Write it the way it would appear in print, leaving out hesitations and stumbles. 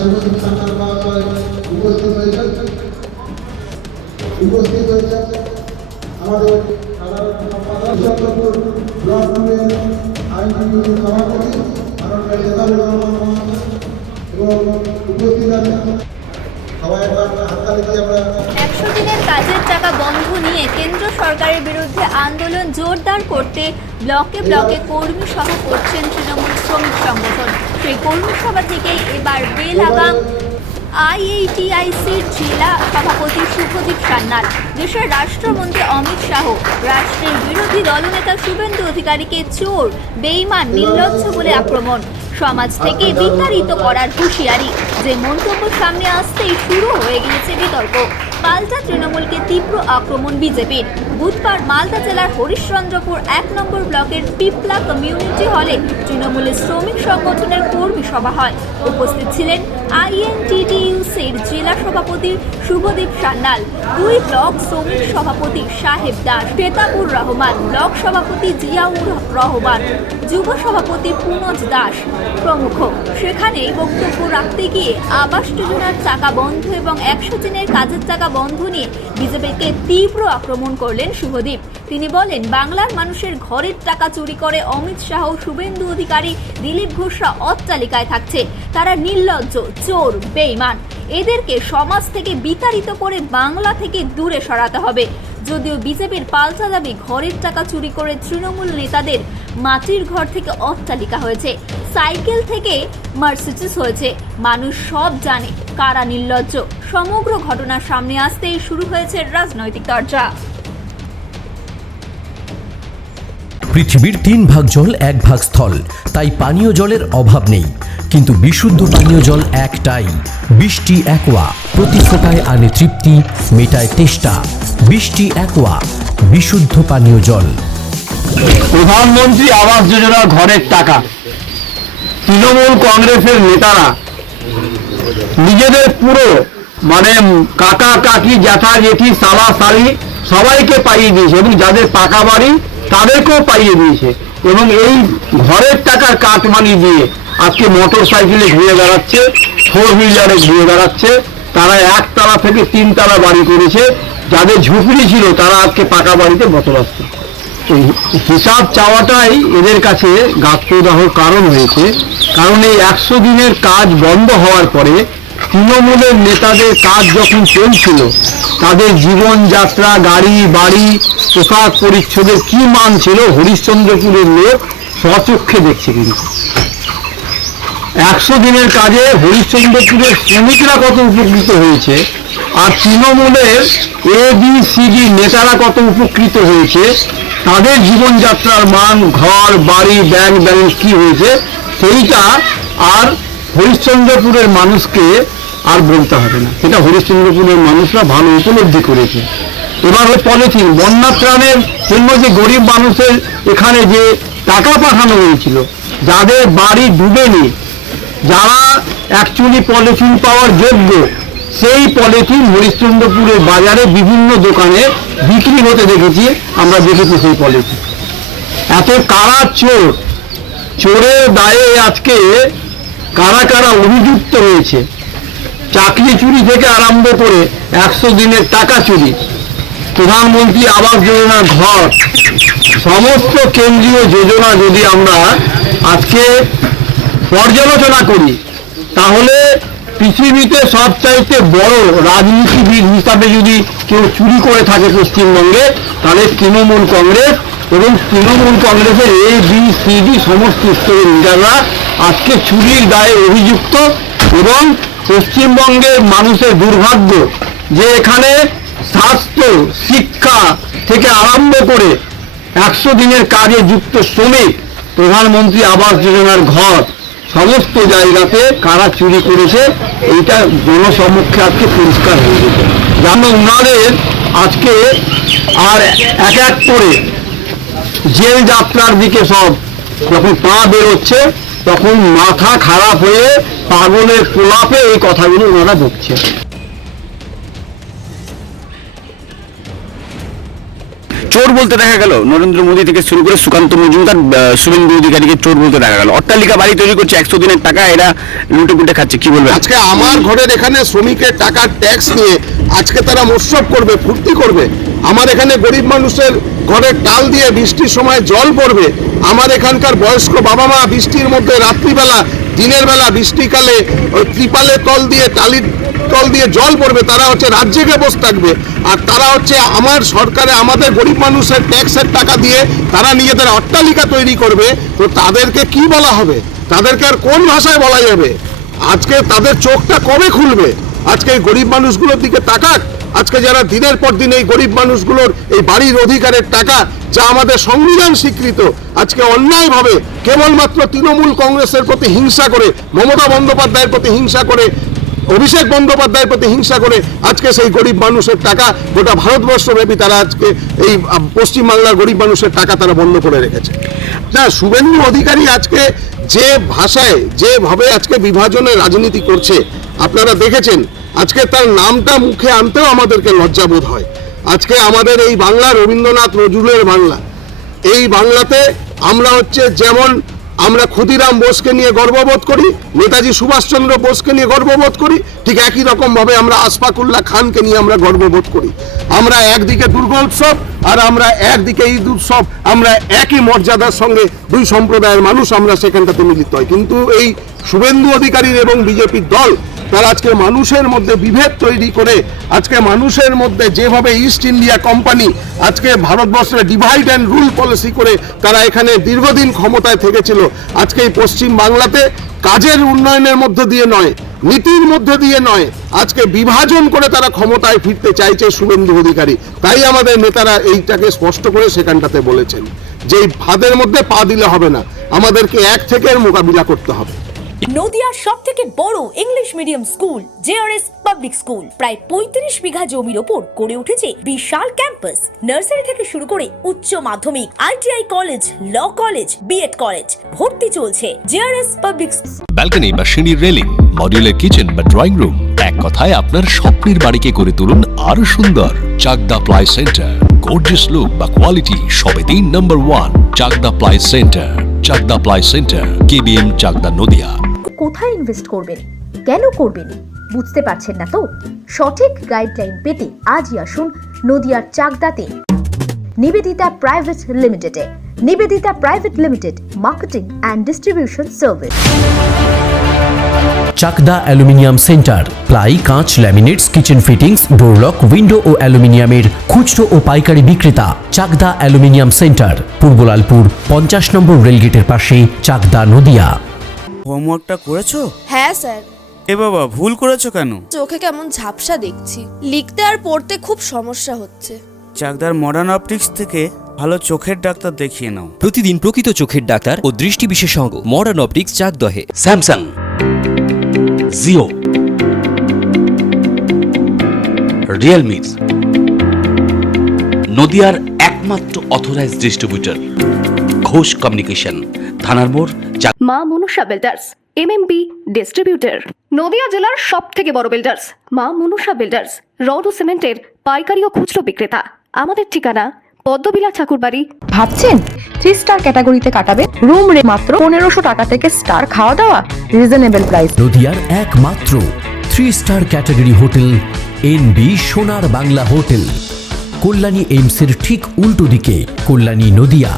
শুভদীপ সান্যাল মহাশয় উপস্থিত হয়েছেন আমাদের চন্দ্রপুর ব্লক টুরের আইনজীবী সভাপতি মাননীয় জেতাবুর রহমান মহাশয় এবং উপস্থিত আছেন সবাই একবার হাততালি দিয়ে আমরা 100 দিনের কাজের টাকা বন্ধ নিয়ে কেন্দ্র সরকারের বিরুদ্ধে আন্দোলন জোরদার করতে ব্লকে ব্লকে কর্মী সভা করছেন তৃণমূল শ্রমিক সংগঠন। সেই কর্মী সভা থেকেই এবার বেলাগাম আইএইটিআইসির জেলা সভাপতি শুভদীপ সান্যাল, দেশের রাষ্ট্রমন্ত্রী অমিত শাহ, রাষ্ট্রের বিরোধী দলনেতা শুভেন্দু অধিকারীকে চোর, বেঈমান, নির্লজ্জ বলে আক্রমণ, সমাজ থেকে বিতাড়িত করার হুঁশিয়ারি। যে মন্তব্য সামনে আসতেই শুরু হয়ে গিয়েছে বিতর্ক। পাল্টা তৃণমূলকে তীব্র আক্রমণ বিজেপির। বুধবার মালদা জেলার হরিশ্চন্দ্রপুর 1 নম্বর ব্লকের পিপলা কমিউনিটি হলে তৃণমূলের শ্রমিক সংগঠনের কর্মী সভা হয়। উপস্থিত ছিলেন আইএনটিটিইউসির জেলা সভাপতি শুভদীপ সান্যাল, 2 ব্লক শ্রমিক সভাপতি সাহেব দাস, জেতাবুর রহমান, ব্লক সভাপতি জিয়াউর রহমান, যুব সভাপতি পুনজ দাস প্রমুখ। সেখানে বক্তব্য রাখতে গিয়ে আবাস যোজনার টাকা বন্ধ এবং 100 দিনের কাজের টাকা বন্ধ নিয়ে বিজেপিকে তীব্র আক্রমণ করলেন শুভদীপ। তিনি বলেন, বাংলার মানুষের ঘরের টাকা চুরি করে অমিত শাহ, শুভেন্দু অধিকারী, দিলীপ ঘোষরা অট্টালিকায় থাকছে। তারা নির্লজ্জ, চোর, বেঈমান। এদেরকে সমাজ থেকে বিতাড়িত করে বাংলা থেকে দূরে সরাতে হবে। যদিও বিজেপির পাল্টা দাবি, ঘরের টাকা চুরি করে তৃণমূল নেতাদের মাটির ঘর থেকে অট্টালিকা হয়েছে, সাইকেল থেকে মার্সিডিজ হয়েছে। মানুষ সব জানে কারা নির্লজ্জ। সমগ্র ঘটনা সামনে আসতেই শুরু হয়েছে রাজনৈতিক চর্চা। পৃথিবীর 3 ভাগ জল 1 ভাগ স্থল, তাই পানীয় জলের অভাব নেই। কিন্তু বিশুদ্ধ পানীয় জল একটাই, বৃষ্টি অ্যাকোয়া। প্রতি ফোঁটায় আনে তৃপ্তি, মেটায় তেষ্টা। বৃষ্টি অ্যাকোয়া, বিশুদ্ধ পানীয় জল। প্রধানমন্ত্রী আবাস যোজনার ঘরের টাকা তৃণমূল কংগ্রেসের নেতারা নিজেদের পুরো কাকা কাকি, জ্যাঠা জেঠি, সালা সালি সবাইকে পাইয়ে দিয়েছে এবং যাদের পাকা বাড়ি তাদেরকেও পাইয়ে দিয়েছে। এবং এই ঘরের টাকার কাটমানি দিয়ে আজকে মোটর সাইকেলে ঘুরে বেড়াচ্ছে, 4 হুইলারে ঘুরে বেড়াচ্ছে। তারা 1 তলা থেকে 3 তলা বাড়ি করেছে। যাদের ঝুপড়ি ছিল তারা আজকে পাকা বাড়িতে বসবাস করছে। হিসাব চাওয়াটাই এদের কাছে গাত্রদাহর কারণ হয়েছে। কারণ এই 100 দিনের কাজ বন্ধ হওয়ার পরে তৃণমূলের নেতাদের কাজ যখন চলছিল, তাদের জীবনযাত্রা, গাড়ি বাড়ি, পোশাক পরিচ্ছদের কি মান ছিল হরিশ্চন্দ্রপুরের লোক স্বচক্ষে দেখছে। কিন্তু 100 দিনের কাজে হরিশ্চন্দ্রপুরের শ্রমিকরা কত উপকৃত হয়েছে আর তৃণমূলের ABCD নেতারা কত উপকৃত হয়েছে, তাদের জীবনযাত্রার মান, ঘর বাড়ি, ব্যাংক ব্যালেন্স কি হয়েছে, সেইটা আর হরিশ্চন্দ্রপুরের মানুষকে আর বলতে হবে না। সেটা হরিশ্চন্দ্রপুরের মানুষরা ভালো উপলব্ধি করেছে। এবার ওই পলিথিন, বন্যা ত্রাণের জন্য যে গরিব মানুষের এখানে যে টাকা পাঠানো হয়েছিল, যাদের বাড়ি ডুবেনি, যারা অ্যাকচুয়ালি পলিথিন পাওয়ার যোগ্য, সেই পলিথিন হরিশ্চন্দ্রপুরের বাজারে বিভিন্ন দোকানে বিক্রি হতে দেখেছি। আমরা দেখেছি সেই পলিথিন। এত কারা চোর, চোরের দায়ে আজকে কারা কারা অভিযুক্ত হয়েছে, চাকরি চুরি থেকে আরম্ভ করে 100 দিনের টাকা চুরি, প্রধানমন্ত্রী আবাস যোজনার ঘর, সমস্ত কেন্দ্রীয় যোজনা যদি আমরা আজকে পর্যালোচনা করি, তাহলে পৃথিবীতে সবচাইতে বড় রাজনীতিবিদ হিসাবে যদি কেউ চুরি করে থাকে পশ্চিমবঙ্গে, তাহলে তৃণমূল কংগ্রেস এবং তৃণমূল কংগ্রেসের ABCD সমস্ত স্তরের লিডাররা আজকে চুরির দায়ে অভিযুক্ত। এবং পশ্চিমবঙ্গের মানুষের দুর্ভাগ্য যে এখানে স্বাস্থ্য, শিক্ষা থেকে আরম্ভ করে 100 দিনের কাজে যুক্ত শ্রমিক, প্রধানমন্ত্রী আবাস যোজনার ঘর, সমস্ত জায়গাতে কারা চুরি করেছে এইটা জনসম্মুখে আজকে পরিষ্কার হয়ে গেছে। যেন উনাদের আজকে আর এক এক করে জেল যাত্রার দিকে সব যখন পা বেরোচ্ছে, তখন মাথা খারাপ হয়ে পাগলের প্রলাপে এই কথাগুলো ওনারা বকছে। চোর বলতে দেখা গেল নরেন্দ্র মোদী থেকে শুরু করে সুকান্ত মজুমদার, শুভেন্দু অধিকারীকে চোর বলতে দেখা গেল। অট্টালিকা বাড়ি তৈরি করছে 100 দিনের টাকা, এরা লুটে পুটে খাচ্ছে, কি বলবেন? আজকে আমার ঘরের এখানে শ্রমিকের টাকার ট্যাক্স নিয়ে আজকে তারা মোৎসব করবে, ফুর্তি করবে। আমার এখানে গরিব মানুষের ঘরের টাল দিয়ে বৃষ্টির সময় জল পড়বে। আমার এখানকার বয়স্ক বাবা মা বৃষ্টির মধ্যে রাত্রিবেলা, দিনের বেলা বৃষ্টিকালে ওই ত্রিপালের তল দিয়ে, টালির তল দিয়ে জল পড়বে, তারা হচ্ছে রাত জেগে বসে থাকবে। আর তারা হচ্ছে আমার সরকারে আমাদের গরিব মানুষের ট্যাক্সের টাকা দিয়ে তারা নিজেদের অট্টালিকা তৈরি করবে। তো তাদেরকে কি বলা হবে? তাদেরকে আর কোন ভাষায় বলা যাবে? আজকে তাদের চোখটা কবে খুলবে? আজকে এই গরিব মানুষগুলোর দিকে তাকাক। আজকে যারা দিনের পর দিন এই গরিব মানুষগুলোর এই বাড়ির অধিকারের টাকা, যা আমাদের সংবিধান স্বীকৃত, আজকে অন্যায়ভাবে কেবলমাত্র তৃণমূল কংগ্রেসের প্রতি হিংসা করে, মমতা বন্দ্যোপাধ্যায়ের প্রতি হিংসা করে, অভিষেক বন্দ্যোপাধ্যায়ের প্রতি হিংসা করে আজকে সেই গরিব মানুষের টাকা গোটা ভারতবর্ষব্যাপী তারা আজকে এই পশ্চিমবাংলার গরিব মানুষের টাকা তারা বন্ধ করে রেখেছে। না, শুভেন্দু অধিকারী আজকে যে ভাষায়, যেভাবে আজকে বিভাজনের রাজনীতি করছে আপনারা দেখেছেন। আজকে তার নামটা মুখে আনতেও আমাদেরকে লজ্জাবোধ হয়। আজকে আমাদের এই বাংলা রবীন্দ্রনাথ নজরুলের বাংলা, এই বাংলাতে আমরা হচ্ছে যেমন আমরা ক্ষুদিরাম বোসকে নিয়ে গর্ববোধ করি, নেতাজি সুভাষচন্দ্র বোসকে নিয়ে গর্ববোধ করি, ঠিক একই রকমভাবে আমরা আশফাকুল্লাহ খানকে নিয়ে আমরা গর্ববোধ করি। আমরা একদিকে দুর্গা উৎসব আর আমরা একদিকে ঈদ উৎসব, আমরা একই মর্যাদার সঙ্গে দুই সম্প্রদায়ের মানুষ আমরা সেখানটাতে মিলিত হয়। কিন্তু এই শুভেন্দু অধিকারীর এবং বিজেপির দল তারা আজকে মানুষের মধ্যে বিভেদ তৈরি করে, আজকে মানুষের মধ্যে যেভাবে ইস্ট ইন্ডিয়া কোম্পানি আজকে ভারতবর্ষের ডিভাইড অ্যান্ড রুল পলিসি করে তারা এখানে দীর্ঘদিন ক্ষমতায় থেকেছিল, আজকে এই পশ্চিম বাংলাতে কাজের উন্নয়নের মধ্যে দিয়ে নয়, নীতির মধ্যে দিয়ে নয়, আজকে বিভাজন করে তারা ক্ষমতায় ফিরতে চাইছে শুভেন্দু অধিকারী। তাই আমাদের নেতারা এইটাকে স্পষ্ট করে সেখানটাতে বলেছেন যে এই ফাঁদের মধ্যে পা দিলে হবে না, আমাদেরকে এক থেকে এর মোকাবিলা করতে হবে। নদিয়ার সবথেকে বড় English medium school JRS public school প্রায় 35 বিঘা জমির ওপর গড়ে উঠেছে বিশাল ক্যাম্পাস। নার্সারি থেকে শুরু করে উচ্চ মাধ্যমিক, ITI college, law college, BEd college, ভর্তি চলছে। জেআরএস পাবলিক ব্যালকনি বা সিঁড়ির রেলিং, মডিউলার কিচেন বা ড্রয়িং রুম, এক কথায় আপনার স্বপ্নের বাড়িকে করে তুলুন আরো সুন্দর। Chakdah ply centre, gorgeous look বা কোয়ালিটি সবে 3 নম্বর 1 Chakdah ply centre. Chakdah ply centre, KBM, Chakdah, Nadia. কোথায় ইনভেস্ট করবেন, কেন করবেন বুঝতে পারছেন না তো? সঠিক গাইডলাইন পেতে আজই আসুন নদিয়ার চাকদাতে নিবেদিতা প্রাইভেট লিমিটেডে। Nivedita private limited, marketing and distribution service. Chakda aluminium centre, ply, কাঁচ, laminates, kitchen fittings, door lock, window ও অ্যালুমিনিয়ামের খুচরো ও পাইকারি বিক্রেতা। চাকদা অ্যালুমিনিয়াম সেন্টার, পূর্বলালপুর 50 নম্বর রেলগেটের পাশে, চাকদা, নদিয়া। হোমওয়ার্কটা করেছো? হ্যাঁ স্যার। এ বাবা, ভুল করেছো কেন? চোখে কেমন ঝাপসা দেখছি, লিখতে আর পড়তে খুব সমস্যা হচ্ছে। চাকদার মডার্ন অপটিক্স থেকে ভালো চোখের ডাক্তার দেখিয়ে নাও। প্রতিদিন প্রকৃত চোখের ডাক্তার ও দৃষ্টি বিশেষজ্ঞ মডার্ন অপটিক্স, চাকদহে। স্যামসাং, জিও, রিয়েলমি, নদিয়ার একমাত্র অথরাইজড ডিস্ট্রিবিউটর ঘোষ কমিউনিকেশন, থানার মোড়। Ma Manusha builders, MMB distributor, Nadia জেলার সব থেকে বড় বিল্ডার্স। মা মনুষা বিল্ডার্স, রড ও সিমেন্টের পাইকারি ও খুচরো বিক্রেতা। আমাদের ঠিকানা পদ্মবিলা ঠাকুরবাড়ি। ভাবছেন 3 স্টার ক্যাটাগরিতে কাটাবে? রুম রে মাত্র 1500 টাকা থেকে স্টার, খাওয়া দাওয়া রিজনেবল প্রাইস। নদিয়ার একমাত্র 3 স্টার ক্যাটাগরি হোটেল এনবি সোনার বাংলা হোটেল, কল্যাণী এইমসের ঠিক উল্টো দিকে, কল্যাণী, নদিয়া।